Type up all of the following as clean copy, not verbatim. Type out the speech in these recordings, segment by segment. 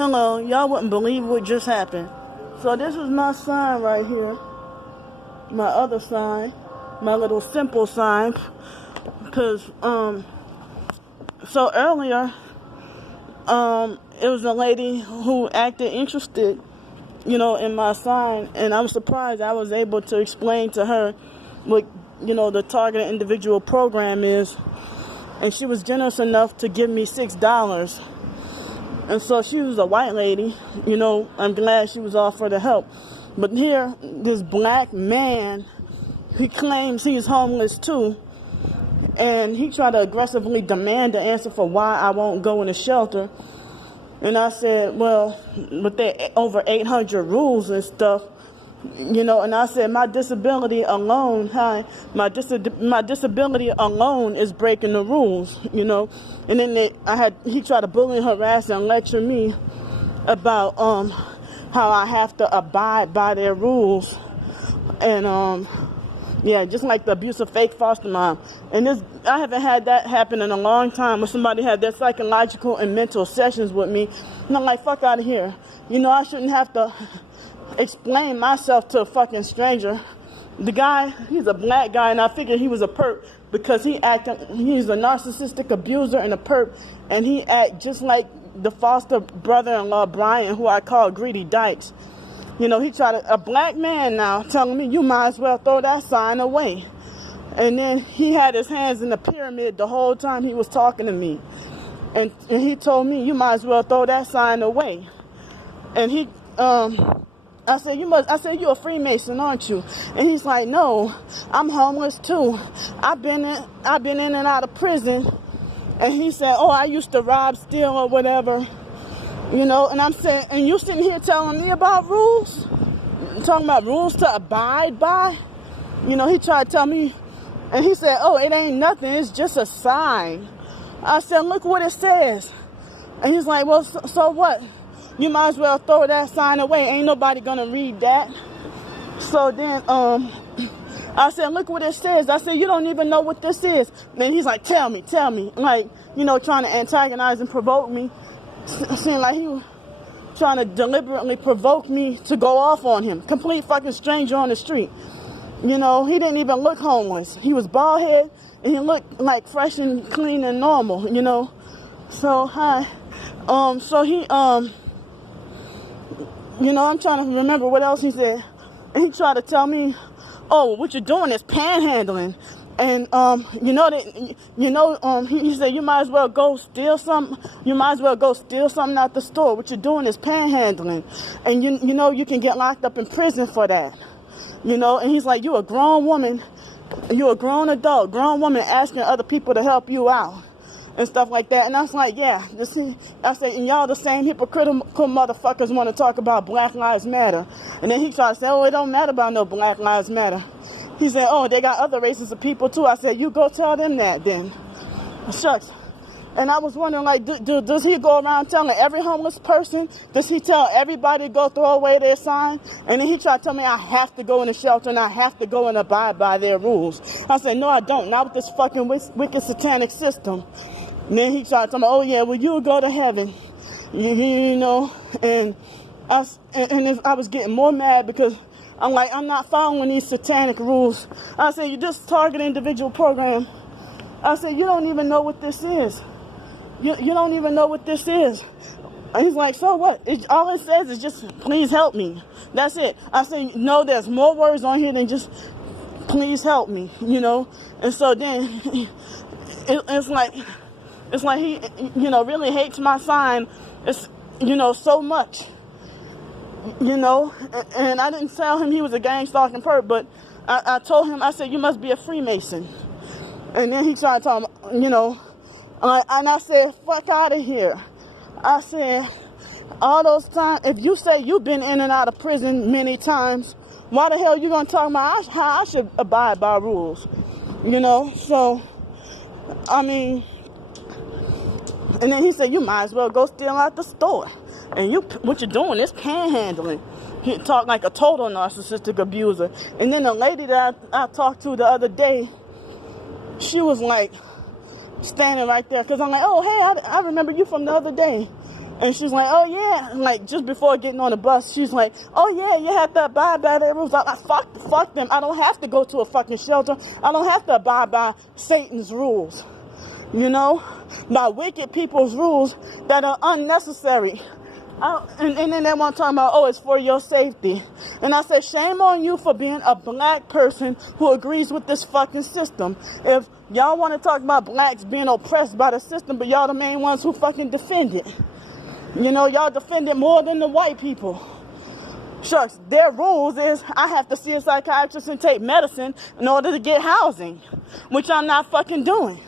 Hello, y'all wouldn't believe what just happened. So this is my sign right here. My other sign. My little simple sign. Because, so earlier, it was a lady who acted interested, in my sign. And I was surprised I was able to explain to her what, the targeted individual program is. And she was generous enough to give me $6. And so she was a white lady, I'm glad she was offered the help. But here, this black man, he claims he's homeless too. And he tried to aggressively demand an answer for why I won't go in a shelter. And I said, well, with the over 800 rules and stuff, and I said, my disability alone, my disability alone is breaking the rules, And then he tried to bully, harass, and lecture me about how I have to abide by their rules, and just like the abuse of fake foster mom. And I haven't had that happen in a long time, where somebody had their psychological and mental sessions with me, and I'm like, fuck out of here. I shouldn't have to explain myself to a fucking stranger. The guy, he's a black guy, and I figured he was a perp because he's a narcissistic abuser and a perp, and he act just like the foster brother-in-law Brian, who I call Greedy Dykes. He tried a black man now telling me, you might as well throw that sign away. And then he had his hands in the pyramid the whole time he was talking to me. And he told me, you might as well throw that sign away. And I said, you're a Freemason, aren't you? And he's like, no, I'm homeless too. I've been in and out of prison. And he said, oh, I used to rob, steal, or whatever. And I'm saying, and you sitting here telling me about rules? Talking about rules to abide by? He tried to tell me, and he said, oh, it ain't nothing, it's just a sign. I said, look what it says. And he's like, well, so what? You might as well throw that sign away. Ain't nobody gonna read that. So then, I said, look what it says. I said, you don't even know what this is. Then he's like, tell me. Like, trying to antagonize and provoke me. Seemed like he was trying to deliberately provoke me to go off on him. Complete fucking stranger on the street. He didn't even look homeless. He was bald head, and he looked like fresh and clean and normal, So, so he, I'm trying to remember what else he said. And he tried to tell me, oh, what you're doing is panhandling. And, he said, you might as well go steal something. You might as well go steal something out the store. What you're doing is panhandling. And, you can get locked up in prison for that. And he's like, you're a grown woman. You're a grown adult, grown woman asking other people to help you out. And stuff like that. And I was like, yeah. I said, and y'all the same hypocritical motherfuckers want to talk about Black Lives Matter. And then he tried to say, oh, it don't matter about no Black Lives Matter. He said, oh, they got other races of people too. I said, you go tell them that then. Shucks. And I was wondering, like, does he go around telling every homeless person? Does he tell everybody to go throw away their sign? And then he tried to tell me I have to go in a shelter and I have to go and abide by their rules. I said, no, I don't. Not with this fucking wicked satanic system. And then he tried to tell me, oh, yeah, well, you'll go to heaven. And I was getting more mad because I'm like, I'm not following these satanic rules. I said, you just target individual program. I said, you don't even know what this is. You don't even know what this is. And he's like, so what? All it says is just, please help me. That's it. I said, no, there's more words on here than just, please help me, And so then it's like he, really hates my sign. It's, so much. And I didn't tell him he was a gang stalking perp, but I told him, I said, you must be a Freemason. And then he tried to tell him, and I said, fuck out of here. I said, all those times, if you say you've been in and out of prison many times, why the hell you gonna talk about how I should abide by rules? So, I mean, and then he said, you might as well go steal out the store. And what you're doing is panhandling. He talked like a total narcissistic abuser. And then the lady that I talked to the other day, she was like standing right there. Because I'm like, oh, hey, I remember you from the other day. And she's like, oh yeah, like just before getting on the bus, she's like, oh yeah, you have to abide by their rules. Fuck them. I don't have to go to a fucking shelter. I don't have to abide by Satan's rules, you know, by wicked people's rules that are unnecessary. And then they want to talk about, oh, it's for your safety. And I said, shame on you for being a black person who agrees with this fucking system. If y'all want to talk about blacks being oppressed by the system, but y'all the main ones who fucking defend it. You know, y'all defend it more than the white people. Shucks, their rules is I have to see a psychiatrist and take medicine in order to get housing, which I'm not fucking doing.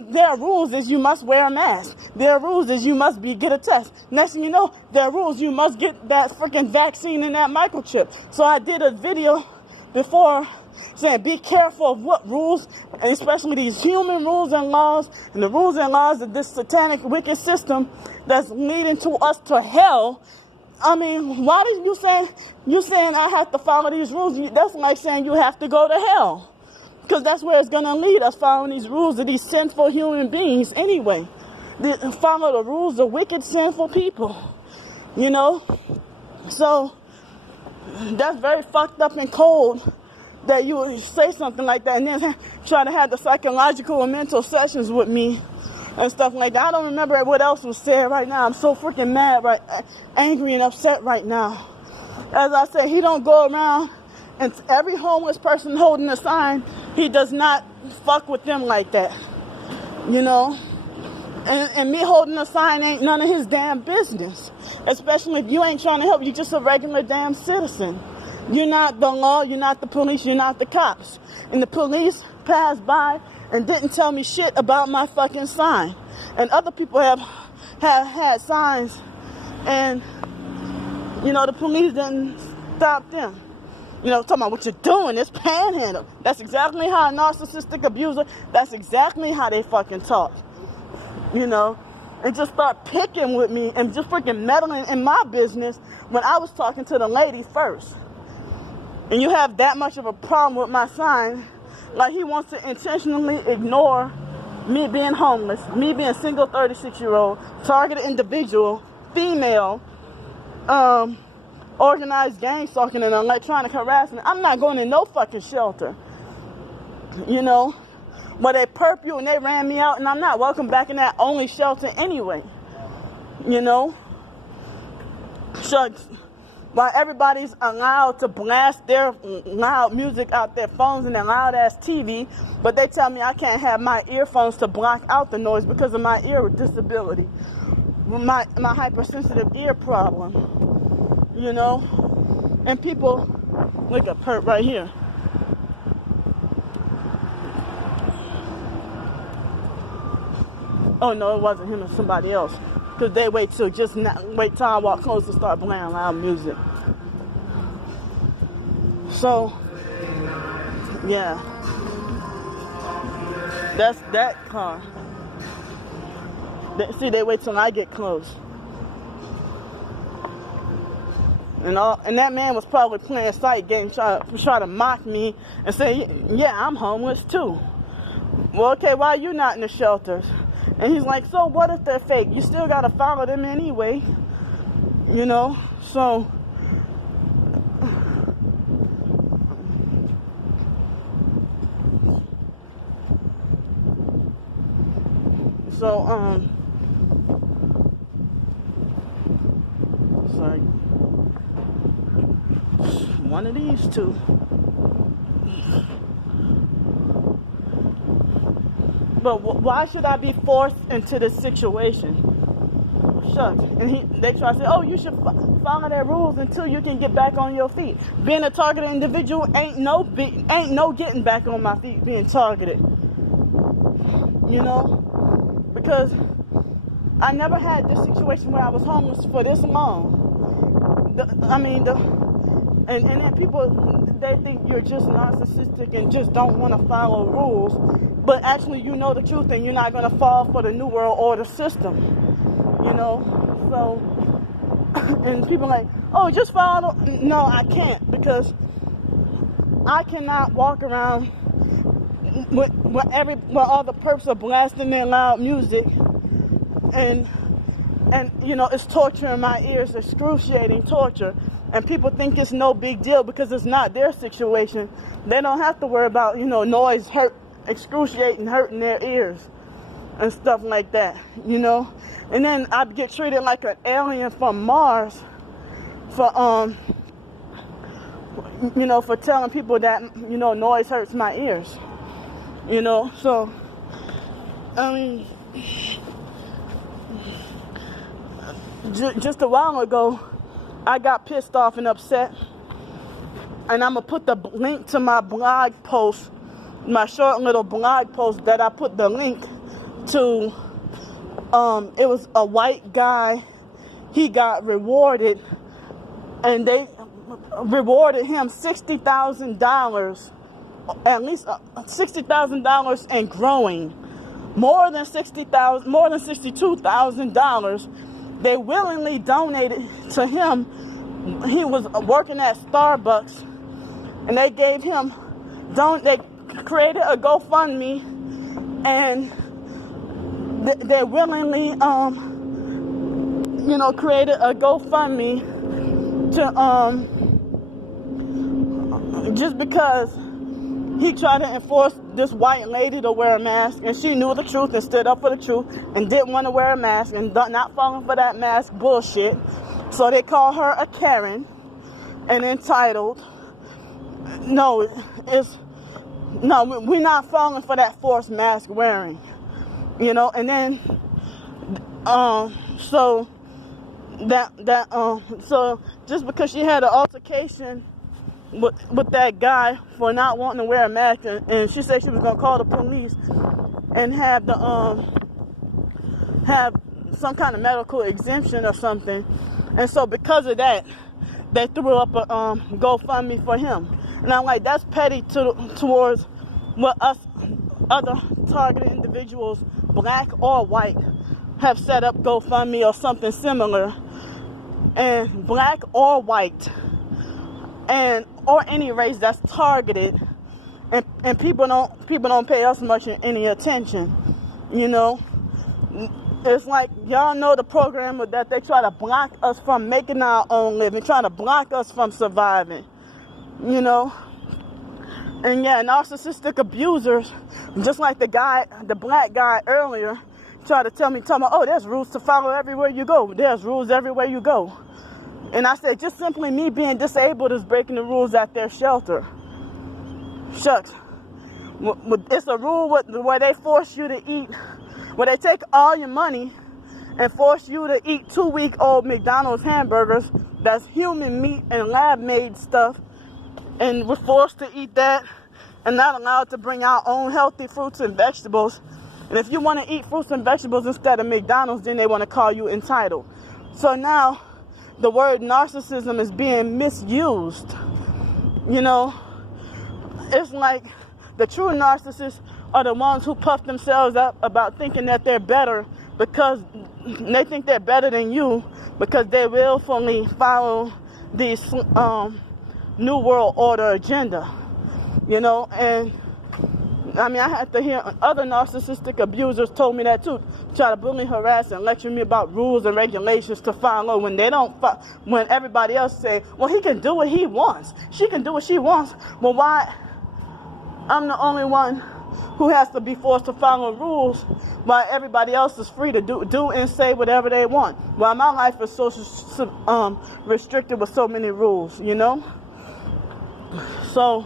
Their rules is you must wear a mask. Their rules is you must get a test. Next thing you know, their rules you must get that freaking vaccine and that microchip. So I did a video before saying be careful of what rules, and especially these human rules and laws, and the rules and laws of this satanic wicked system that's leading to us to hell. I mean, why did you saying I have to follow these rules? That's like saying you have to go to hell. Because that's where it's going to lead us, following these rules of these sinful human beings anyway. Follow the rules of wicked, sinful people, you know? So that's very fucked up and cold that you would say something like that and then try to have the psychological and mental sessions with me and stuff like that. I don't remember what else was said right now. I'm so freaking mad, angry and upset right now. As I said, he don't go around and every homeless person holding a sign, he does not fuck with them like that, you know? And me holding a sign ain't none of his damn business, especially if you ain't trying to help. You're just a regular damn citizen. You're not the law, you're not the police, you're not the cops. And the police passed by and didn't tell me shit about my fucking sign. And other people have had signs and, you know, the police didn't stop them. You know, talking about what you're doing is panhandle. That's exactly how a narcissistic abuser, that's exactly how they fucking talk. You know, and just start picking with me and just freaking meddling in my business when I was talking to the lady first. And you have that much of a problem with my sign, like he wants to intentionally ignore me being homeless, me being a single 36-year-old, targeted individual, female, organized gang stalking and electronic harassment. I'm not going to no fucking shelter. You know? But they perp you and they ran me out and I'm not welcome back in that only shelter anyway. You know? Shucks. While everybody's allowed to blast their loud music out their phones and their loud ass TV, but they tell me I can't have my earphones to block out the noise because of my ear disability. My hypersensitive ear problem. You know, and people, look at Perp right here. Oh no, it wasn't him, it was somebody else. Because they wait till I walk close to start playing loud music. So, yeah. That's that car. They wait till I get close. And that man was probably playing sight, try to mock me and say, yeah, I'm homeless too. Well, okay, why are you not in the shelters? And he's like, so what if they're fake? You still got to follow them anyway. You know, so. Sorry. One of these two. But why should I be forced into this situation? Shucks. And they try to say, oh, you should follow their rules until you can get back on your feet. Being a targeted individual ain't no getting back on my feet being targeted. You know? Because I never had this situation where I was homeless for this long. And then people, they think you're just narcissistic and just don't want to follow rules. But actually, you know the truth and you're not going to fall for the New World Order system. You know? So, and people are like, oh, just follow. No, I can't, because I cannot walk around where all the perps are blasting their loud music and And, you know, it's torture in my ears, excruciating torture. And people think it's no big deal because it's not their situation. They don't have to worry about, you know, noise, hurt, excruciating, hurting their ears and stuff like that, you know. And then I get treated like an alien from Mars for, you know, for telling people that, you know, noise hurts my ears, you know. So, I mean, just a while ago, I got pissed off and upset, and I'm gonna put the link to my blog post, my short little blog post that I put the link to. It was a white guy. He got rewarded, and they rewarded him $60,000, at least $60,000 and growing, more than $62,000. They willingly donated to him. He was working at Starbucks, and they gave him, they created a GoFundMe, and they willingly, you know, created a GoFundMe to, just because he tried to enforce this white lady to wear a mask, and she knew the truth and stood up for the truth and didn't want to wear a mask and not falling for that mask bullshit. So they call her a Karen and entitled. No, we're not falling for that forced mask wearing, you know. And then, so just because she had an altercation with that guy for not wanting to wear a mask, and she said she was gonna call the police and have some kind of medical exemption or something. And so because of that, they threw up a GoFundMe for him. And I'm like, that's petty towards what us other targeted individuals, black or white, have set up GoFundMe or something similar. And black or white, or any race that's targeted, and people don't pay us much any attention, you know. It's like, y'all know the program that they try to block us from making our own living, trying to block us from surviving, you know. And yeah, narcissistic abusers, just like the black guy earlier, tried to tell me, oh, there's rules to follow everywhere you go. There's rules everywhere you go. And I said, just simply me being disabled is breaking the rules at their shelter. Shucks. It's a rule where they force you to eat, where they take all your money and force you to eat 2-week-old McDonald's hamburgers that's human meat and lab-made stuff, and we're forced to eat that and not allowed to bring our own healthy fruits and vegetables. And if you want to eat fruits and vegetables instead of McDonald's, then they want to call you entitled. So now the word narcissism is being misused. You know, it's like the true narcissists are the ones who puff themselves up about thinking that they're better because they think they're better than you because they willfully follow these New World Order agenda, you know. And I mean, I had to hear other narcissistic abusers told me that too, try to bully, harass, and lecture me about rules and regulations to follow when they don't, when everybody else say, well, he can do what he wants, she can do what she wants. Well, why I'm the only one who has to be forced to follow rules while everybody else is free to do and say whatever they want? While my life is so restricted with so many rules, you know? So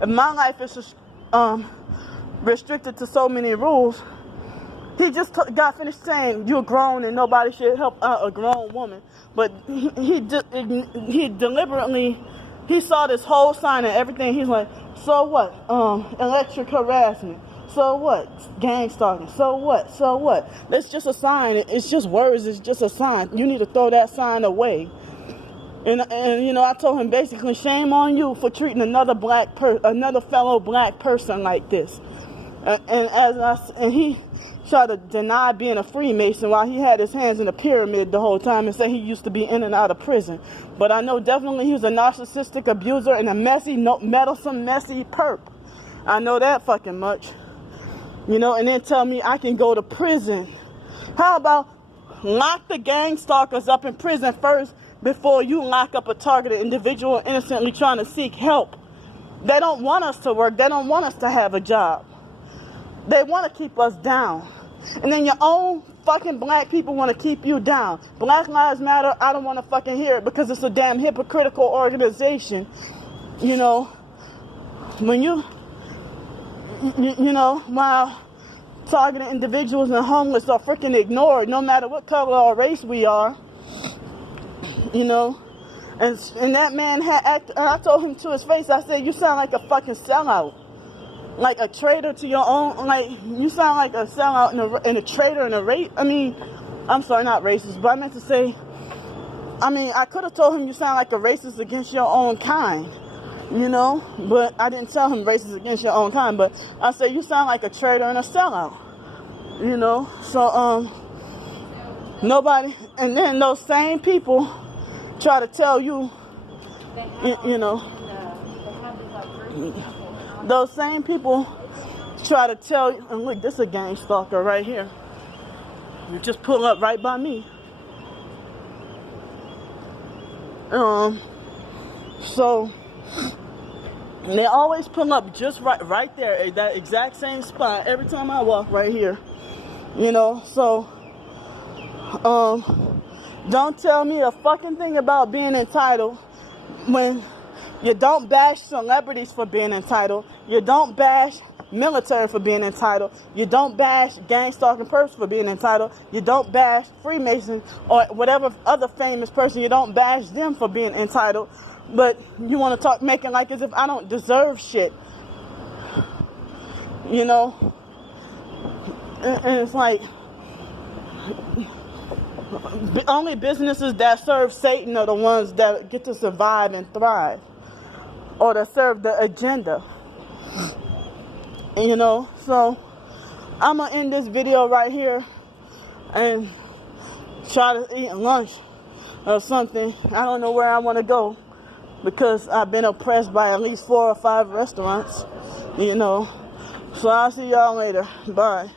if my life is restricted to so many rules, he just got finished saying you're grown and nobody should help a grown woman. But he deliberately, he saw this whole sign and everything. He's like, so what? Electric harassment. So what? Gang stalking. So what? So what? That's just a sign. It's just words. It's just a sign. You need to throw that sign away. And you know, I told him basically, shame on you for treating another fellow black person like this. And he tried to deny being a Freemason while he had his hands in a pyramid the whole time and said he used to be in and out of prison. But I know definitely he was a narcissistic abuser and a meddlesome, messy perp. I know that fucking much. You know, and then tell me I can go to prison. How about lock the gang stalkers up in prison first before you lock up a targeted individual innocently trying to seek help. They don't want us to work. They don't want us to have a job. They want to keep us down. And then your own fucking black people want to keep you down. Black Lives Matter, I don't want to fucking hear it because it's a damn hypocritical organization. You know, when you know, while targeted individuals and homeless are freaking ignored, no matter what color or race we are, you know. And that man had acted, and I told him to his face, I said, you sound like a fucking sellout. Like a traitor to your own, like, you sound like a sellout and a traitor and a race. I mean, I'm sorry, not racist, but I meant to say, I mean, I could have told him you sound like a racist against your own kind, you know, but I didn't tell him racist against your own kind, but I said, you sound like a traitor and a sellout, you know, so, nobody, and then those same people try to tell you, you know, those same people try to tell you, and look, this is a gang stalker right here. You just pull up right by me. So they always pull up just right there at that exact same spot every time I walk right here. You know, so don't tell me a fucking thing about being entitled when you don't bash celebrities for being entitled. You don't bash military for being entitled. You don't bash gang stalking perps for being entitled. You don't bash Freemasons or whatever other famous person. You don't bash them for being entitled. But you want to talk, making like as if I don't deserve shit. You know? And it's like, only businesses that serve Satan are the ones that get to survive and thrive, or to serve the agenda. You know, so I'm gonna end this video right here and try to eat lunch or something. I don't know where I want to go because I've been oppressed by at least 4 or 5 restaurants, you know. So I'll see y'all later. Bye.